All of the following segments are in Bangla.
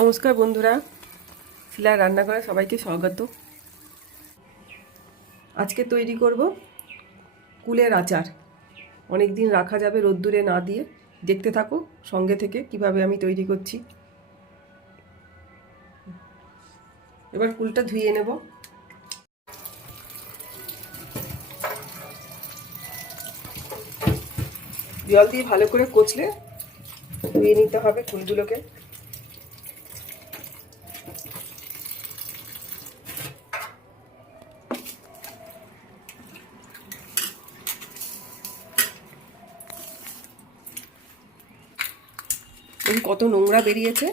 নমস্কার বন্ধুরা। শিলা রান্নাঘরে সবাইকে স্বাগত। আজকে তৈরি করব কুলের আচার। অনেক দিন রাখা যাবে রোদ্দুরে না দিয়ে। দেখতে থাকো সঙ্গে থেকে কীভাবে আমি তৈরি করছি। এবার কুলটা ধুয়ে নেব। জল দিয়ে ভালো করে কচলে ধুয়ে নিতে হবে ফুলগুলোকে দেখুন কত নোংরা বেরিয়েছে।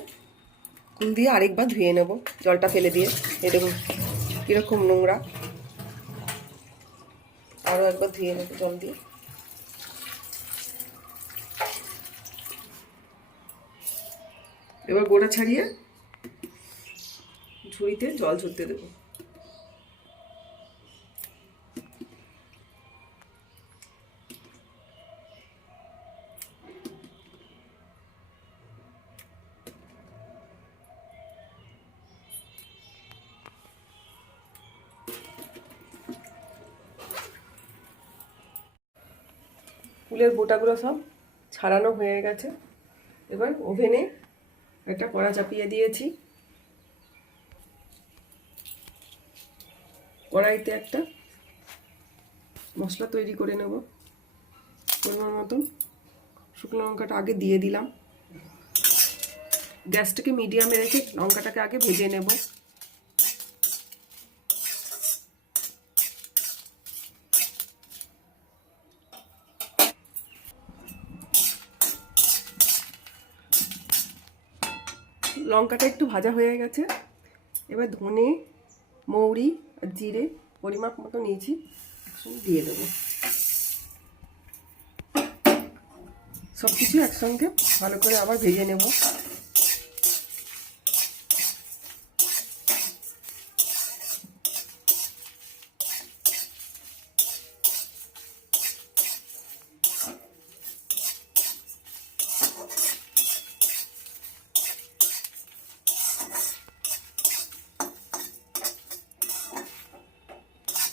কুল দিয়ে আরেকবার ধুয়ে নেব, জলটা ফেলে দিয়ে। দেখুন, কীরকম নোংরা। আরও একবার ধুয়ে নেব জল দিয়ে। এবার গোড়া ছাড়িয়ে ঝুড়িতে জল ঝরতে দেবো। ফুলের বোটাগুলো সব ছাড়ানো হয়ে গেছে। এবার ওভেনে একটা কড়া চাপিয়ে দিয়েছি। কড়াইতে একটা মশলা তৈরি করে নেব। পরিমাণ মতন। শুকনো লঙ্কাটা আগে দিয়ে দিলাম। গ্যাসটাকে মিডিয়ামে রেখে লঙ্কাটাকে আগে ভেজে নেব। লঙ্কাটা একটু ভাজা হয়ে গেছে। এবার ধনে, মৌরি আর জিরে পরিমাপ মতো নিয়েছি, একসঙ্গে দিয়ে দেবো। সব কিছু একসঙ্গে ভালো করে আবার ভেজে নেব।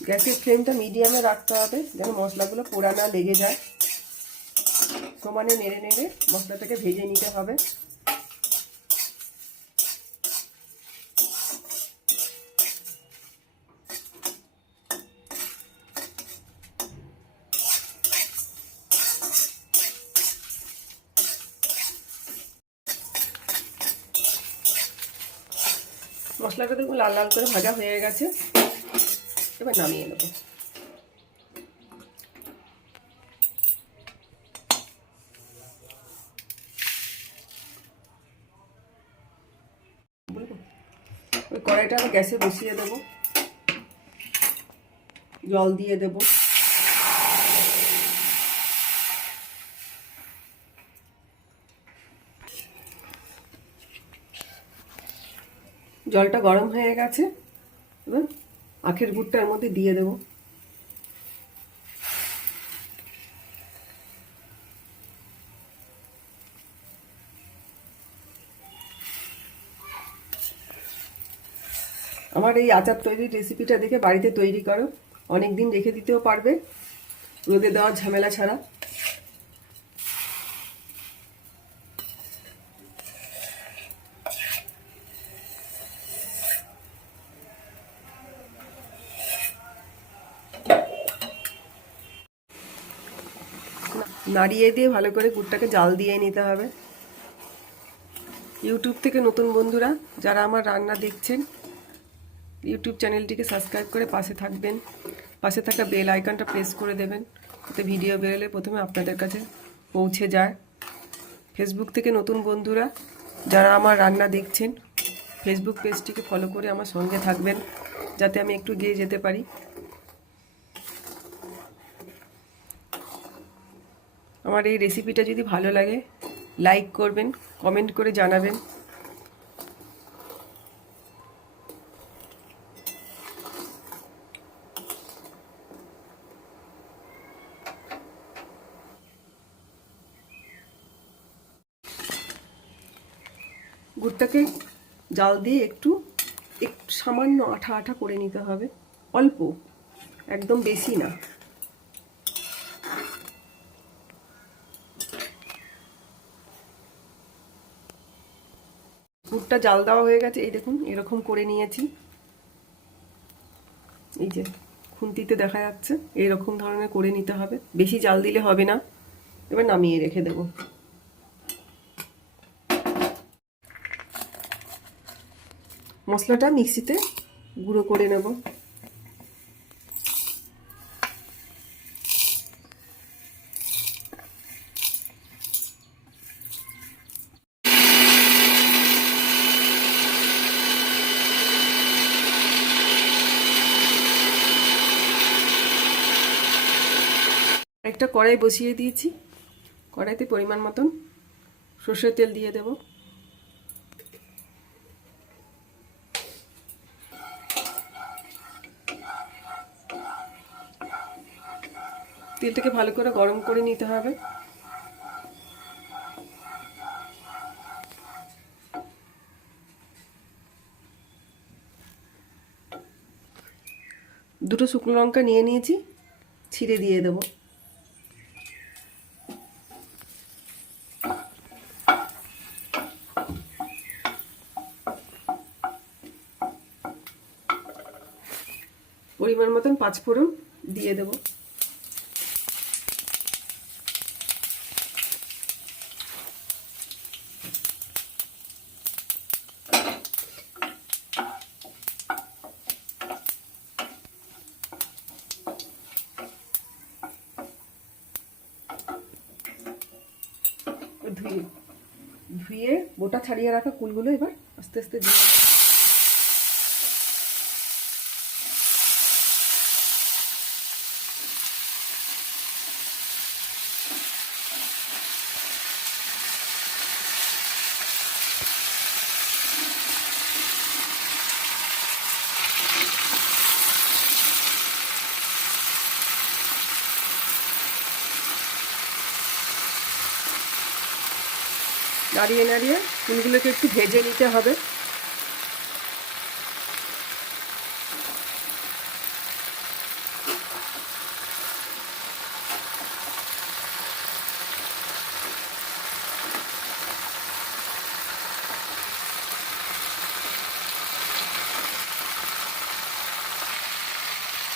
গ্যাসের ফ্লেমটা মিডিয়ামে রাখতে হবে, যেন মশলাগুলো পোড়া না লেগে যায়। সমানে নেড়ে নেড়ে মশলাটাকে ভেজে নিতে হবে। মশলাটা দেখুন লাল লাল করে ভাজা হয়ে গেছে। এবার নামিয়ে নেব। ওই কড়াইটা আমি গ্যাসে বসিয়ে দেবো। জল দিয়ে দেবো। জলটা গরম হয়ে গেছে। এবার আখের গুড়টা এর মধ্যে দিয়ে দেবো। আমার এই আচার তৈরির রেসিপিটা দেখে বাড়িতে তৈরি করো। অনেক দিন রেখে দিতেও পারবে। রোদে দেওয়ার ঝামেলা ছাড়া। নাড়িয়ে দিয়ে ভালো করে গুড়টাকে জাল দিয়ে নিতে হবে। ইউটিউব থেকে নতুন বন্ধুরা, যারা আমার রান্না দেখছেন ইউটিউব চ্যানেলটিকে সাবস্ক্রাইব করে পাশে থাকবেন। পাশে থাকা বেল আইকনটা প্রেস করে দেবেন, যাতে ভিডিও বেরোলে প্রথমে আপনাদের কাছে পৌঁছে যায়। ফেসবুক থেকে নতুন বন্ধুরা, যারা আমার রান্না দেখছেন ফেসবুক পেজটিকে ফলো করে আমার সঙ্গে থাকবেন, যাতে আমি একটু গিয়ে যেতে পারি। আমার এই রেসিপিটা যদি ভালো লাগে লাইক করবেন কমেন্ট করে জানাবেন। গুড়টাকে জাল দিয়ে একটু একটু সামান্য আঠা আঠা করে নিতে হবে। অল্প, একদম বেশি না। পুরটা জাল দেওয়া হয়ে গেছে। এই দেখুন, এরকম করে নিয়েছি। এই যে খুন্তিতে দেখা যাচ্ছে, এরকম ধরনের করে নিতে হবে। বেশি জাল দিলে হবে না। এবার নামিয়ে রেখে দেব। মশলাটা মিক্সিতে গুঁড়ো করে নেব। একটা কড়াই বসিয়ে দিয়েছি। কড়াইতে পরিমাণ মতন সর্ষের তেল দিয়ে দেব। তেলটাকে ভালো করে গরম করে নিতে হবে। দুটো শুকনো লঙ্কা নিয়ে নিয়েছি, ছিঁড়ে দিয়ে দেবো। পরিমাণ মতন পাঁচফোড়ন দিয়ে দেব। ধুয়ে ধুয়ে বোটা ছাড়িয়ে রাখা কুলগুলো এবার আস্তে আস্তে দিয়ে নাড়িয়ে নাড়িয়ে ফুলগুলোকে একটু ভেজে নিতে হবে।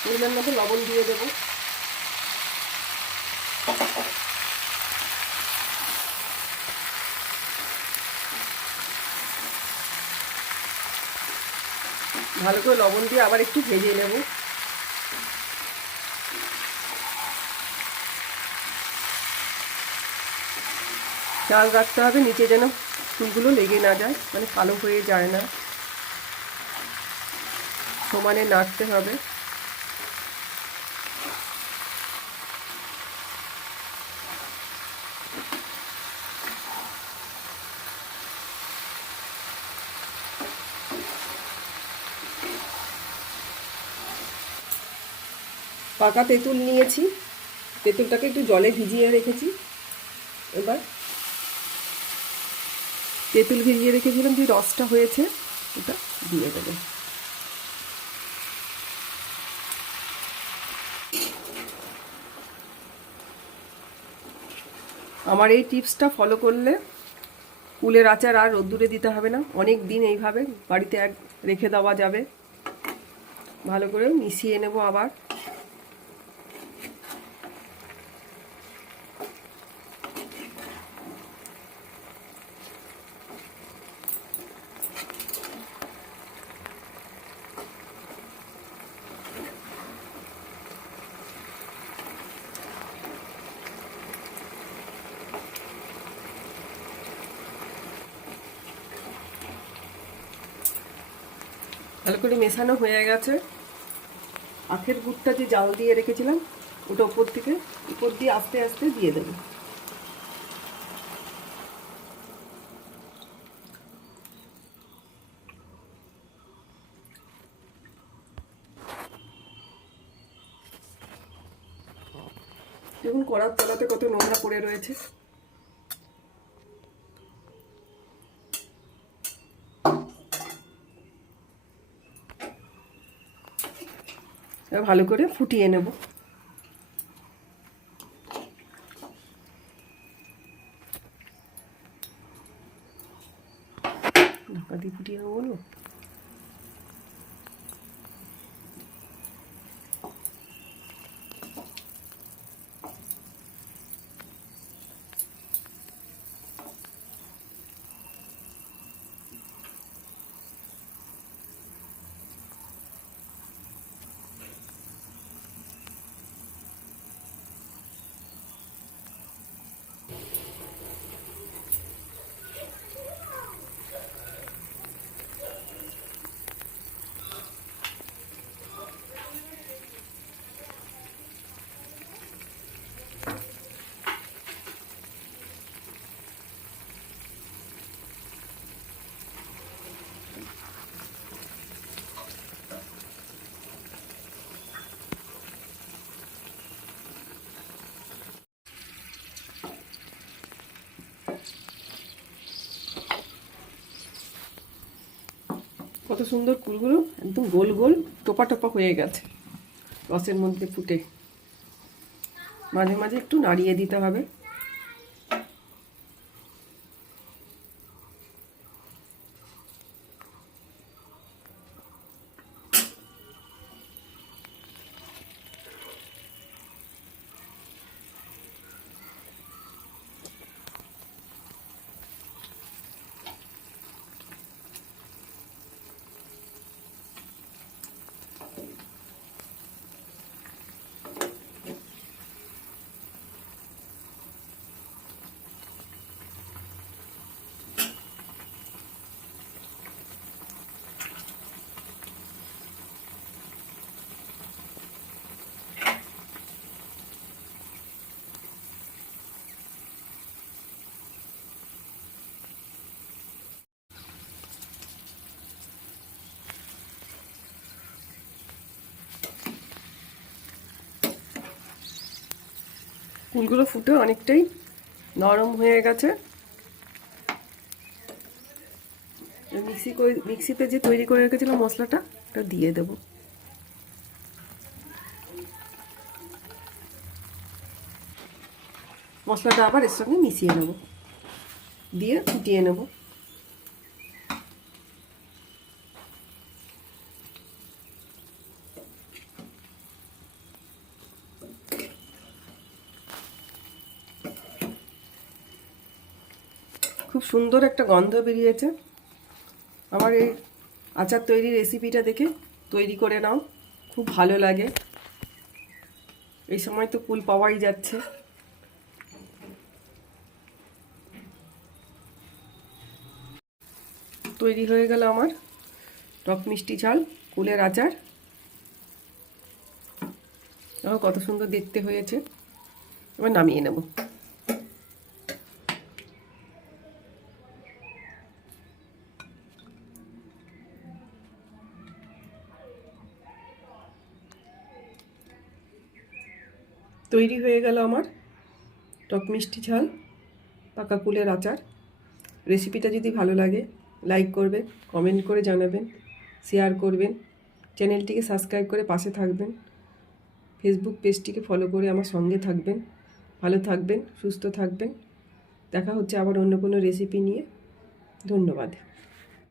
পরিমাণ মতো লবণ দিয়ে দেবো। ভালো করে লবণ দিয়ে আবার একটু ভেজে নেব। চাল রাখতে হবে নিচে যেন ফুলগুলো লেগে না যায় মানে কালো হয়ে যায় না। সমানে নাড়তে হবে। পাকা তেঁতুল নিয়েছি। তেঁতুলটাকে একটু জলে ভিজিয়ে রেখেছি। এবার তেঁতুল ভিজিয়ে রেখেছিলাম, যে রসটা হয়েছে, ওটা দিয়ে দেবে। আমার এই টিপসটা ফলো করলে কুলের আচার আর রোদ্দুরে দিতে হবে না। অনেক দিন এইভাবে বাড়িতে এক রেখে দেওয়া যাবে। ভালো করে মিশিয়ে নেব আবার। ভালো করে মেশানো হয়ে গেছে। আখের গুড়টা যে জাল দিয়ে রেখেছিলাম, ওটা উপর থেকে, উপর দিয়ে আস্তে আস্তে দিয়ে দেবো। দেখুন, কড়ার তলাতে কত নোংরা পড়ে রয়েছে। এবার ভালো করে ফুটিয়ে নেব। ঢাকা দিয়ে ফুটিয়ে নেব কত সুন্দর কুলগুলো, একদম গোল গোল টোপা টোপা হয়ে গেছে। রসের মধ্যে ফুটে। মাঝে মাঝে একটু নাড়িয়ে দিতে হবে। কুলগুলো ফুটে অনেকটাই নরম হয়ে গেছে। মিক্সি করে মিক্সিতে যে তৈরি করে রেখেছিলাম মশলাটা, ওটা দিয়ে দেবো। মশলাটা আবার এর সঙ্গে মিশিয়ে নেব। দিয়ে ফুটিয়ে নেব খুব সুন্দর একটা গন্ধ বেরিয়েছে। আমার এই আচার তৈরির রেসিপিটা দেখে তৈরি করে নাও, খুব ভালো লাগে। এই সময় তো কুল পাওয়াই যাচ্ছে। তৈরি হয়ে গেল আমার টক মিষ্টি ঝাল, কুলের আচার। কত সুন্দর দেখতে হয়েছে। এবার নামিয়ে নেব। তৈরি হয়ে গেল আমার টক মিষ্টি ঝাল, পাকা কুলের আচার। রেসিপিটা যদি ভালো লাগে, লাইক করবেন, কমেন্ট করে জানাবেন, শেয়ার করবেন, চ্যানেলটিকে সাবস্ক্রাইব করে পাশে থাকবেন, ফেসবুক পেজটিকে ফলো করে আমার সঙ্গে থাকবেন। ভালো থাকবেন, সুস্থ থাকবেন। দেখা হচ্ছে আবার অন্য কোনো রেসিপি নিয়ে। ধন্যবাদ।